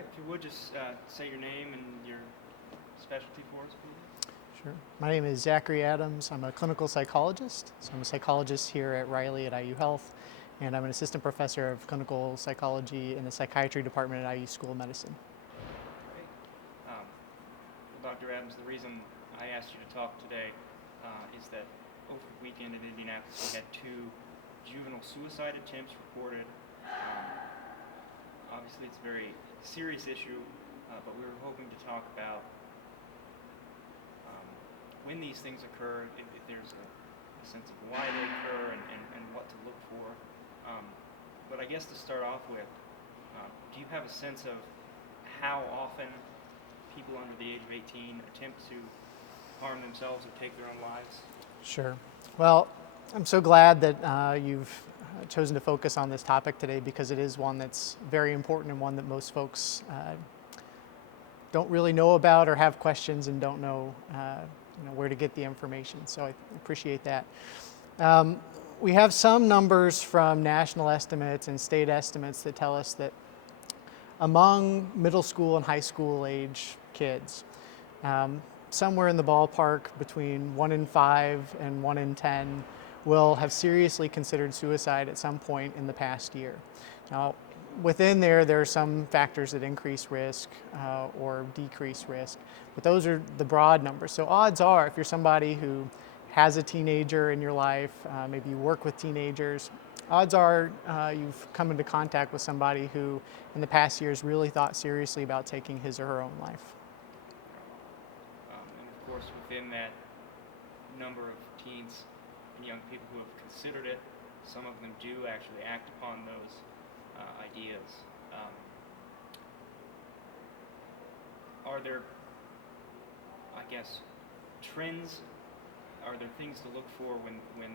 right, if you would just say your name and your specialty for us, please. Sure. My name is Zachary Adams. I'm a clinical psychologist. So I'm a psychologist here at Riley at IU Health, and I'm an assistant professor of clinical psychology in the psychiatry department at IU School of Medicine. Great. Well, Dr. Adams, the reason I asked you to talk today is that over the weekend in Indianapolis, we had 2 juvenile suicide attempts reported. Obviously, it's a very serious issue, but we were hoping to talk about when these things occur, if there's a sense of why they occur and what to look for. But I guess to start off with, do you have a sense of how often people under the age of 18 attempt to harm themselves or take their own lives? Sure. Well, I'm so glad that you've chosen to focus on this topic today, because it is one that's very important and one that most folks don't really know about or have questions and don't know where to get the information. So I appreciate that. We have some numbers from national estimates and state estimates that tell us that among middle school and high school age kids, somewhere in the ballpark between 1 in 5 and 1 in 10 will have seriously considered suicide at some point in the past year. Now, within there are some factors that increase risk or decrease risk, but those are the broad numbers. So odds are, if you're somebody who has a teenager in your life, maybe you work with teenagers, odds are you've come into contact with somebody who in the past years really thought seriously about taking his or her own life. And of course, within that number of teens and young people who have considered it, some of them do actually act upon those ideas. Are there, I guess, trends? Are there things to look for when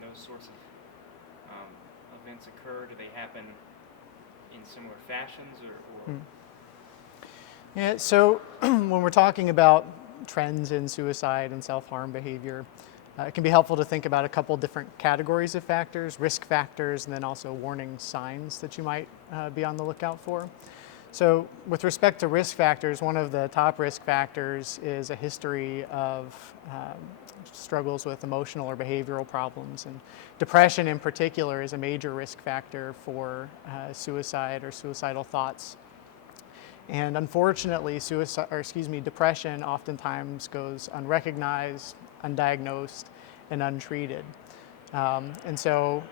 those sorts of events occur? Do they happen in similar fashions or? Yeah, so when we're talking about trends in suicide and self-harm behavior, it can be helpful to think about a couple different categories of factors, risk factors, and then also warning signs that you might be on the lookout for. So with respect to risk factors, one of the top risk factors is a history of struggles with emotional or behavioral problems. And depression in particular is a major risk factor for suicide or suicidal thoughts. And unfortunately, depression oftentimes goes unrecognized, undiagnosed, and untreated. And so,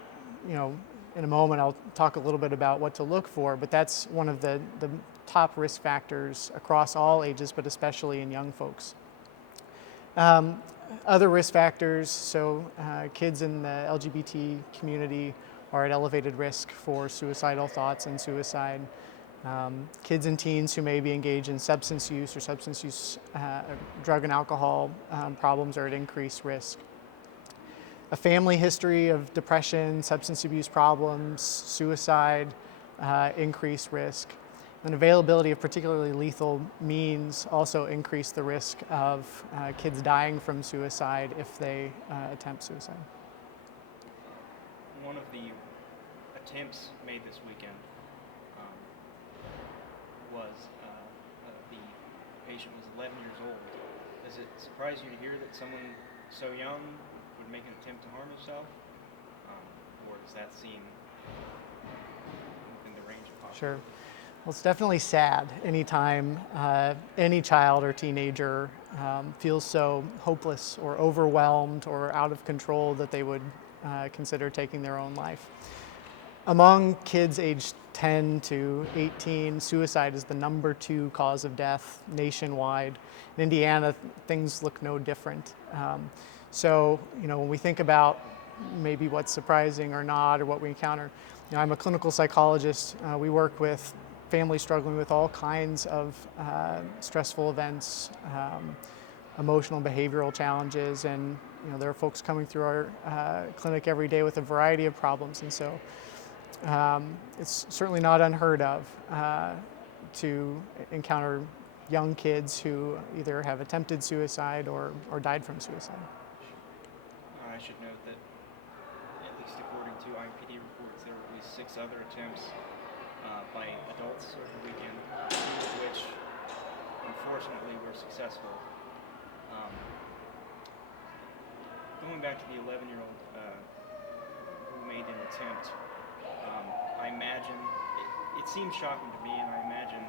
in a moment I'll talk a little bit about what to look for, but that's one of the top risk factors across all ages, but especially in young folks. Other risk factors, so kids in the LGBT community are at elevated risk for suicidal thoughts and suicide. Kids and teens who may be engaged in substance use or substance use, drug and alcohol problems are at increased risk. A family history of depression, substance abuse problems, suicide, increased risk. And availability of particularly lethal means also increase the risk of kids dying from suicide if they attempt suicide. One of the attempts made this weekend was the patient was 11 years old. Does it surprise you to hear that someone so young would make an attempt to harm himself? Or does that seem within the range of possibility? Sure. Well, it's definitely sad anytime any child or teenager feels so hopeless or overwhelmed or out of control that they would consider taking their own life. Among kids aged 10 to 18, suicide is the number 2 cause of death nationwide. In Indiana, things look no different. So, when we think about maybe what's surprising or not, or what we encounter, I'm a clinical psychologist. We work with families struggling with all kinds of stressful events, emotional and behavioral challenges, and there are folks coming through our clinic every day with a variety of problems, and so it's certainly not unheard of to encounter young kids who either have attempted suicide or died from suicide. I should note that, at least according to IPD reports, there were at least 6 other attempts by adults over the weekend. successful. Um, Going back to the 11-year-old who made an attempt, I imagine, it seems shocking to me, and I imagine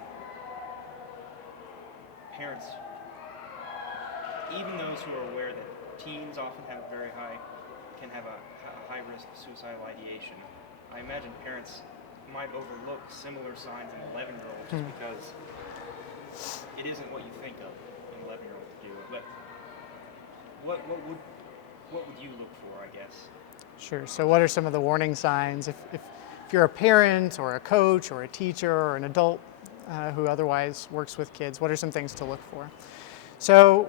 parents, even those who are aware that teens often can have a high risk of suicidal ideation, I imagine parents might overlook similar signs in 11-year-old just because it isn't what you think of an 11-year-old to do. But what would you look for, I guess? Sure. So what are some of the warning signs? If you're a parent or a coach or a teacher or an adult who otherwise works with kids, what are some things to look for? So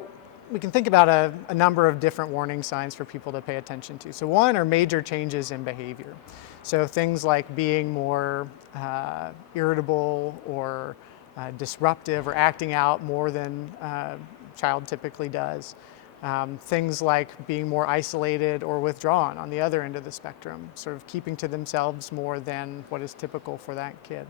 we can think about a number of different warning signs for people to pay attention to. So one are major changes in behavior. So things like being more irritable or disruptive or acting out more than a child typically does. Things like being more isolated or withdrawn on the other end of the spectrum, sort of keeping to themselves more than what is typical for that kid.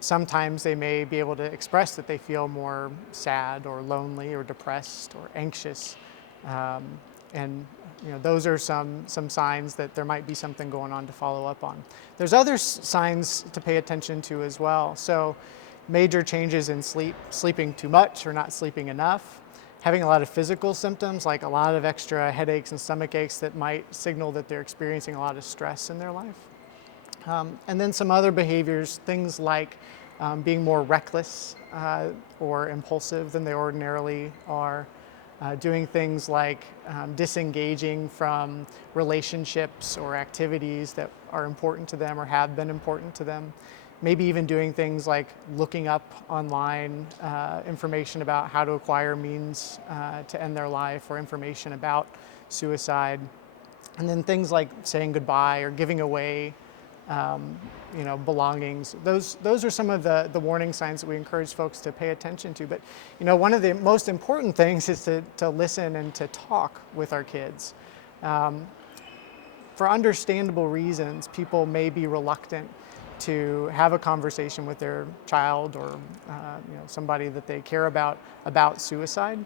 Sometimes they may be able to express that they feel more sad or lonely or depressed or anxious. And those are some signs that there might be something going on to follow up on. There's other signs to pay attention to as well. So major changes in sleep, sleeping too much or not sleeping enough, having a lot of physical symptoms like a lot of extra headaches and stomach aches that might signal that they're experiencing a lot of stress in their life. And then some other behaviors, things like being more reckless or impulsive than they ordinarily are, doing things like disengaging from relationships or activities that are important to them or have been important to them. Maybe even doing things like looking up online information about how to acquire means to end their life or information about suicide. And then things like saying goodbye or giving away belongings. Those are some of the warning signs that we encourage folks to pay attention to. But one of the most important things is to listen and to talk with our kids. For understandable reasons, people may be reluctant to have a conversation with their child or somebody that they care about suicide.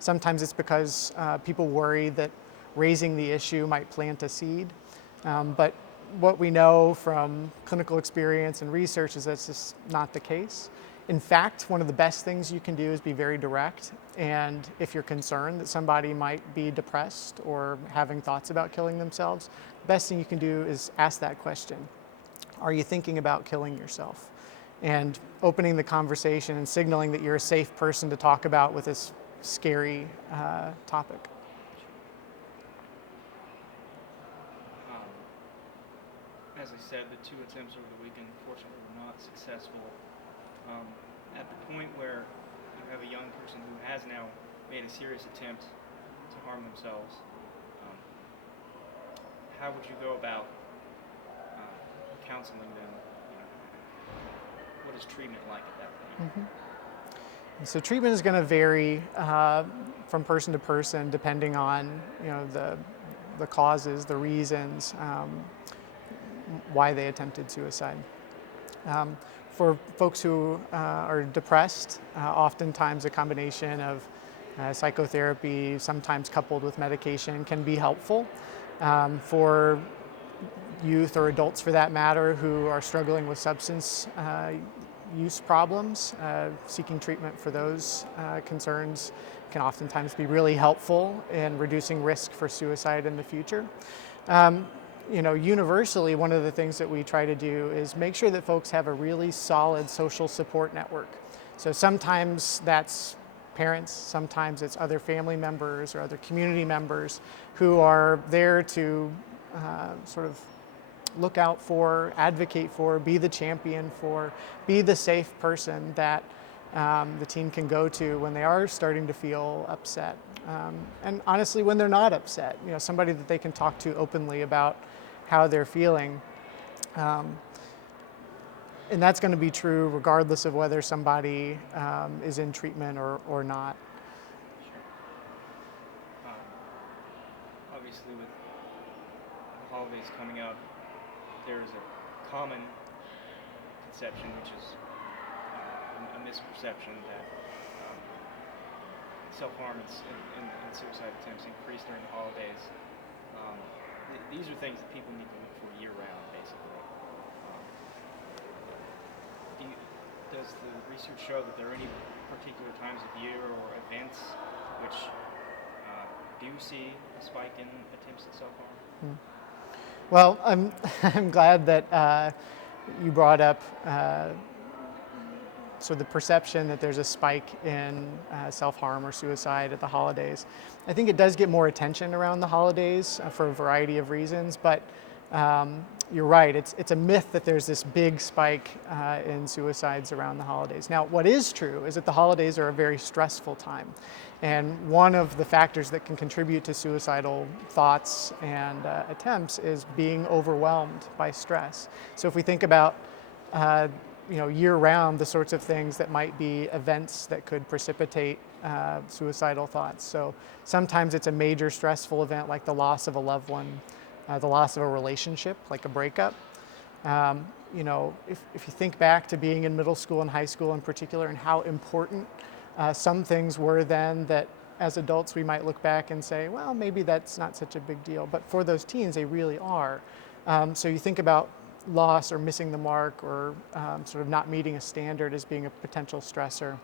Sometimes it's because people worry that raising the issue might plant a seed. But what we know from clinical experience and research is that's just not the case. In fact, one of the best things you can do is be very direct. And if you're concerned that somebody might be depressed or having thoughts about killing themselves, the best thing you can do is ask that question. Are you thinking about killing yourself? And opening the conversation and signaling that you're a safe person to talk about with this scary topic. As I said, the 2 attempts over the weekend, unfortunately, were not successful. At the point where you have a young person who has now made a serious attempt to harm themselves, how would you go about counseling them? What is treatment like at that point? Mm-hmm. So treatment is going to vary from person to person, depending on the causes, the reasons why they attempted suicide. For folks who are depressed, oftentimes a combination of psychotherapy, sometimes coupled with medication, can be helpful. For youth or adults, for that matter, who are struggling with substance use problems, seeking treatment for those concerns can oftentimes be really helpful in reducing risk for suicide in the future. Universally, one of the things that we try to do is make sure that folks have a really solid social support network. So sometimes that's parents, sometimes it's other family members or other community members who are there to sort of look out for, advocate for, be the champion for, be the safe person that the teen can go to when they are starting to feel upset. And honestly, when they're not upset, somebody that they can talk to openly about how they're feeling. And that's going to be true regardless of whether somebody is in treatment or not. Sure. Obviously, with the holidays coming up, there is a common conception, which is a misperception that self-harm and suicide attempts increase during the holidays. Um, these are things that people need to look for year-round, basically. Um, does the research show that there are any particular times of year or events which do see a spike in attempts at self-harm? Well, I'm I'm glad that you brought up so the perception that there's a spike in self-harm or suicide at the holidays. I think it does get more attention around the holidays for a variety of reasons, but you're right, it's a myth that there's this big spike in suicides around the holidays. Now, what is true is that the holidays are a very stressful time. And one of the factors that can contribute to suicidal thoughts and attempts is being overwhelmed by stress. So if we think about year-round, the sorts of things that might be events that could precipitate suicidal thoughts. So sometimes it's a major stressful event like the loss of a loved one, the loss of a relationship, like a breakup. If you think back to being in middle school and high school in particular and how important some things were then that as adults we might look back and say, well, maybe that's not such a big deal. But for those teens, they really are. So you think about loss or missing the mark or sort of not meeting a standard as being a potential stressor.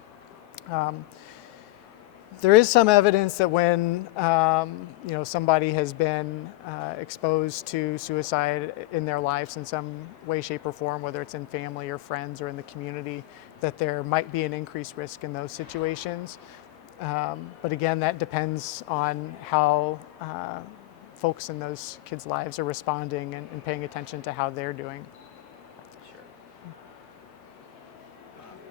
There is some evidence that when somebody has been exposed to suicide in their lives in some way, shape, or form, whether it's in family or friends or in the community, that there might be an increased risk in those situations. But again, that depends on how folks in those kids' lives are responding and paying attention to how they're doing. Sure.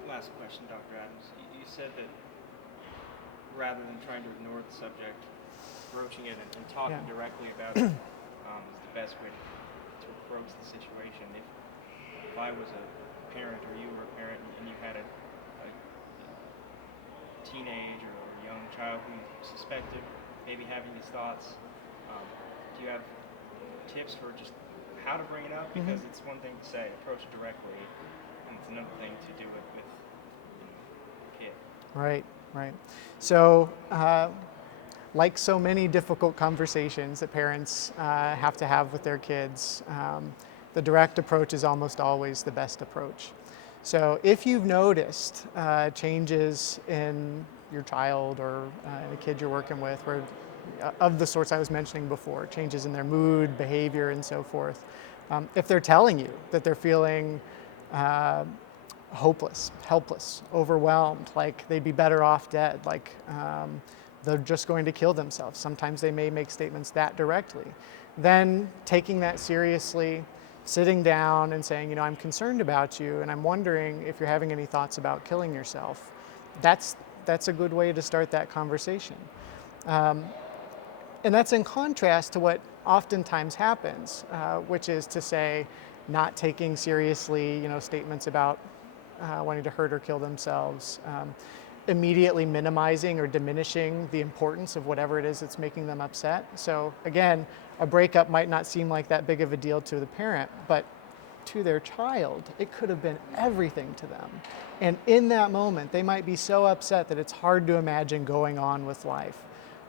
Last question, Dr. Adams. You said that rather than trying to ignore the subject, broaching it and talking directly about it is the best way to approach the situation. If I was a parent or you were a parent and you had a teenage or a young child who you suspected maybe having these thoughts, do you have tips for just how to bring it up? Because it's one thing to say, approach it directly, and it's another thing to do it with a kid. Right. So, like so many difficult conversations that parents have to have with their kids, the direct approach is almost always the best approach. So if you've noticed changes in your child or in a kid you're working with, where of the sorts I was mentioning before, changes in their mood, behavior, and so forth, if they're telling you that they're feeling hopeless, helpless, overwhelmed, like they'd be better off dead, like they're just going to kill themselves. Sometimes they may make statements that directly. Then taking that seriously, sitting down and saying, I'm concerned about you and I'm wondering if you're having any thoughts about killing yourself. That's a good way to start that conversation. And that's in contrast to what oftentimes happens, which is to say, not taking seriously, statements about wanting to hurt or kill themselves, immediately minimizing or diminishing the importance of whatever it is that's making them upset. So again, a breakup might not seem like that big of a deal to the parent, but to their child, it could have been everything to them. And in that moment, they might be so upset that it's hard to imagine going on with life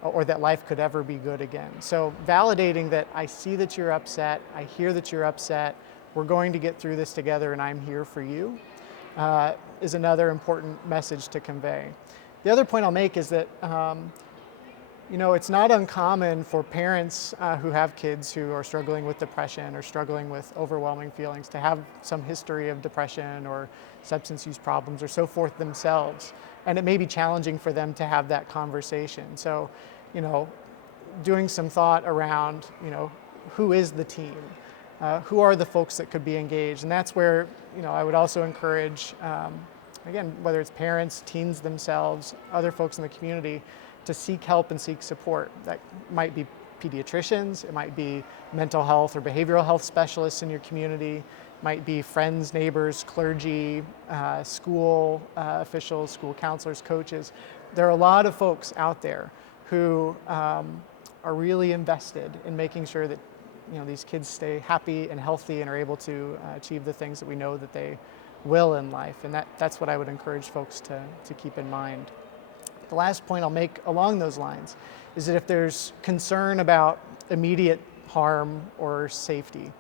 or that life could ever be good again. So validating that I see that you're upset, I hear that you're upset, we're going to get through this together and I'm here for you, is another important message to convey. The other point I'll make is that it's not uncommon for parents who have kids who are struggling with depression or struggling with overwhelming feelings to have some history of depression or substance use problems or so forth themselves. And it may be challenging for them to have that conversation. So, doing some thought around, who is the team? Who are the folks that could be engaged? And that's where, I would also encourage, again, whether it's parents, teens themselves, other folks in the community, to seek help and seek support. That might be pediatricians, it might be mental health or behavioral health specialists in your community, might be friends, neighbors, clergy, school officials, school counselors, coaches. There are a lot of folks out there who are really invested in making sure that these kids stay happy and healthy and are able to achieve the things that we know that they will in life. And that's what I would encourage folks to keep in mind. the last point I'll make along those lines is that if there's concern about immediate harm or safety,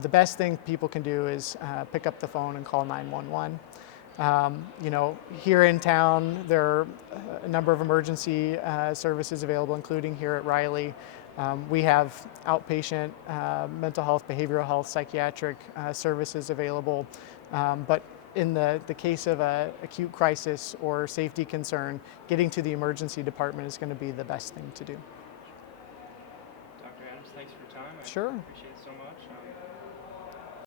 the best thing people can do is pick up the phone and call 911. Here in town, there are a number of emergency services available, including here at Riley. We have outpatient mental health, behavioral health, psychiatric services available. But in the case of an acute crisis or safety concern, getting to the emergency department is going to be the best thing to do. Dr. Adams, thanks for your time. Sure. I appreciate